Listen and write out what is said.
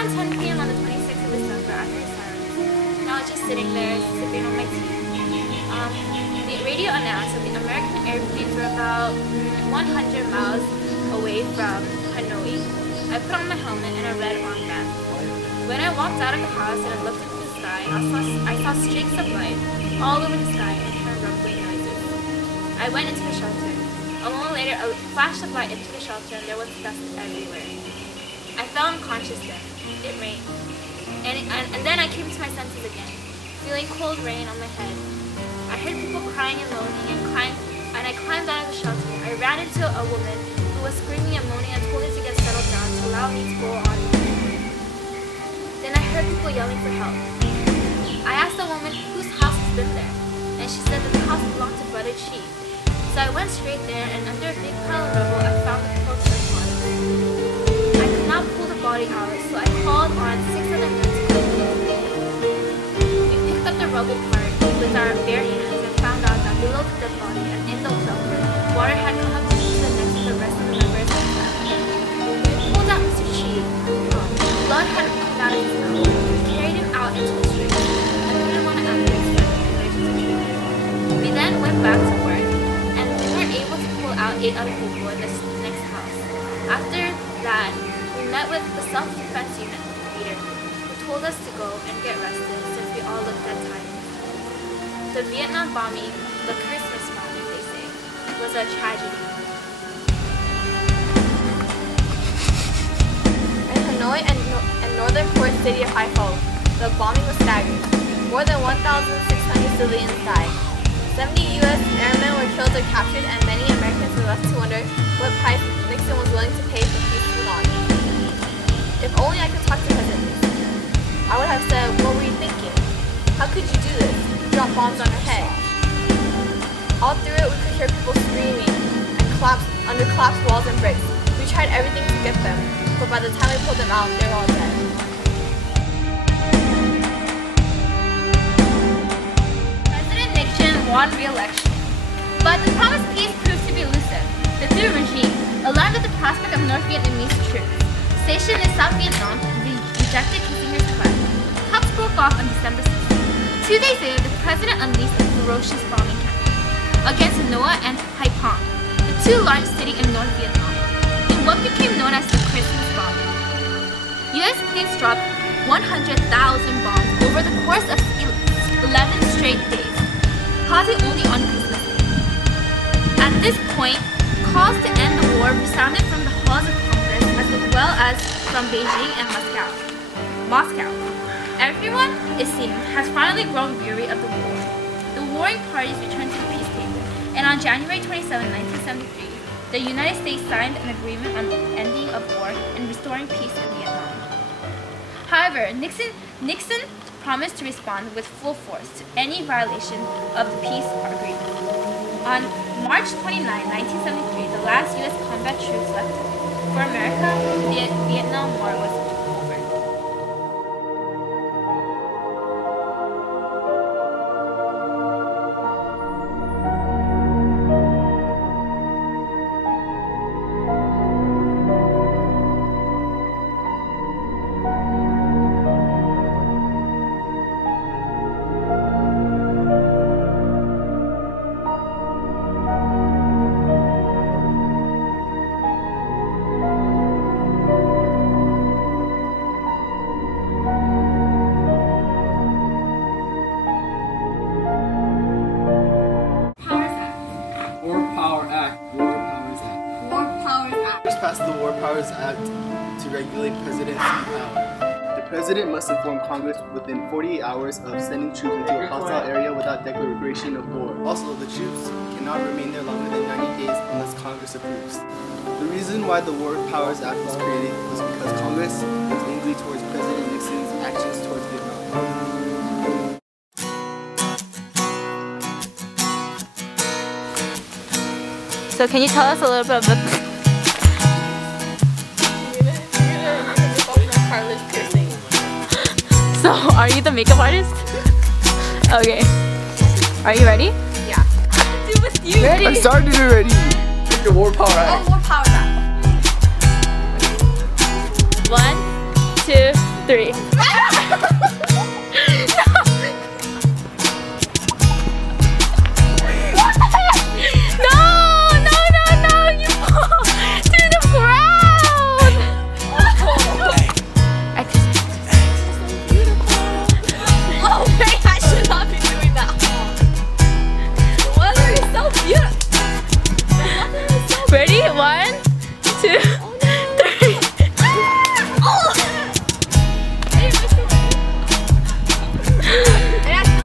around 10 p.m. on the 26th of December after silence, and I was just sitting there sipping on my tea. The radio announced that the American airplanes were about 100 miles away from Hanoi. I put on my helmet and a red armband. When I walked out of the house and I looked into the sky, I saw streaks of light all over the sky and heard rumbling noises. I went into the shelter. A moment later, a flash of light into the shelter and there was dust everywhere. I fell unconscious then. It rained. And then I came to my senses again, feeling cold rain on my head. I heard people crying and moaning and I climbed out of the shelter. I ran into a woman who was screaming and moaning and told her to get settled down to allow me to go on. Then I heard people yelling for help. I asked the woman whose house has been there, and she said that the house belonged to Brother Chi. So I went straight there, and under a big pile of rubble, I found the corpse of one. I could not pull the body out, so I called on 6 other men to come. We picked up the rubble part with our bare hands and found out that below the dead body and in the shelter, water had come up to the neck of the rest of the members of the family. We pulled out Mr. Chi. Blood had come out of his mouth. We carried him out into the street and put him on an ambulance for emergency treatment. We then went back to work and we were able to pull out 8 other people in this next house. After that, we met with the self-defense unit leader who told us to go and get rested since we all looked that tired. The Vietnam bombing, the Christmas bombing they say, was a tragedy. In Hanoi and northern port city of Haiphong, the bombing was staggering. More than 1,600 civilians died. 70 U.S. airmen were killed or captured, and many Americans were left to wonder what price Nixon was willing to pay for peace to launch. If only I could talk to President Nixon. I would have said, what were you thinking? How could you do this? Drop bombs on our head. All through it, we could hear people screaming and under collapsed walls and bricks. We tried everything to get them, but by the time we pulled them out, they were all dead. President Nixon won re-election, but the promised peace proved to be elusive. The new regime, alarmed at the prospect of North Vietnamese troops stationed in South Vietnam, rejected Kissinger's plan. Talks broke off on December 16th. 2 days later, the president unleashed a ferocious bombing campaign against Hanoi and Haiphong, the 2 largest cities in North Vietnam, in what became known as the Christmas bombing. U.S. planes dropped 100,000 bombs over the course of 11 straight days, pausing only on Christmas Day. At this point, calls to end the war resounded from the halls of Congress as well as from Beijing and Moscow. Everyone, it seems, has finally grown weary of the war. The warring parties returned to the peace table, and on January 27, 1973, the United States signed an agreement on the ending of war and restoring peace in Vietnam. However, Nixon promised to respond with full force to any violation of the peace agreement. On March 29, 1973, the last U.S. combat troops left. For America, the Vietnam War was over. Passed the War Powers Act to regulate president's power. The president must inform Congress within 48 hours of sending troops into a hostile area without declaration of war. Also, the troops cannot remain there longer than 90 days unless Congress approves. The reason why the War Powers Act was created was because Congress was angry towards President Nixon's actions towards Vietnam. So can you tell us a little bit about So, are you the makeup artist? Okay. Are you ready? Yeah. Do with you. Ready? I started already. Take the War Power Act. Oh, War Power Act. 1, 2, 3.